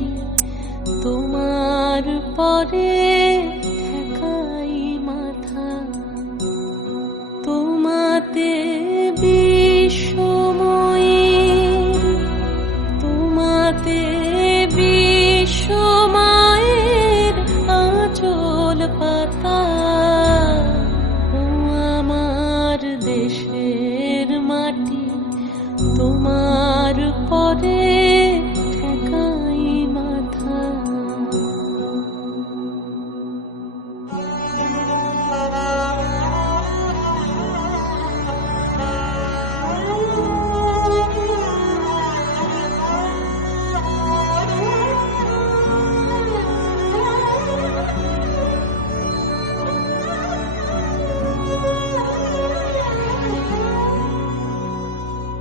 মাটি তোমার পরে ঠেকাই মাথা। তোমাতে বিশ্বময়ী, তোমাতে বিশ্বমায়ের আঁচল পাতা। ও আমার দেশের মাটি তোমার পরে ঠেকাই মাথা।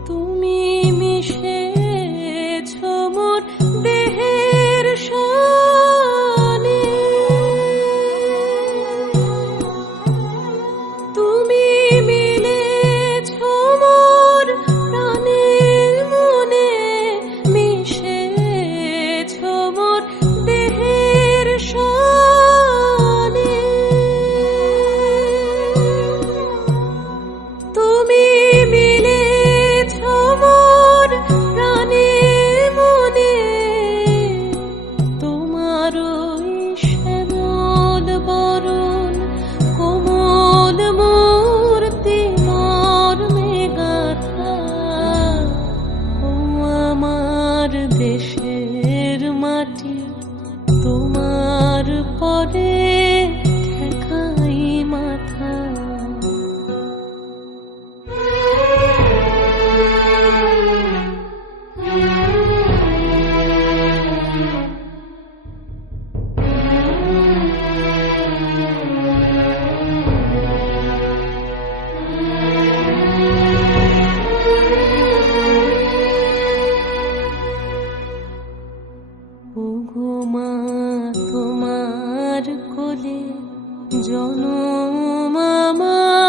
তুমি মিশেছ মোর দেহের সনে, তুমি মিলেছ মোর প্রাণের মনে, মিশেছ মোর দেহের সনে। তুমি মিলেছ মোর প্রাণের মনে, তোমার ওই শ্যামল বরণ কোমল মূর্তি মর্মে গাথা। ও আমার দেশের মাটি তোমার পরে ঠেকাই মাথা। ওগো মা তোমার কোলে জনম আমার।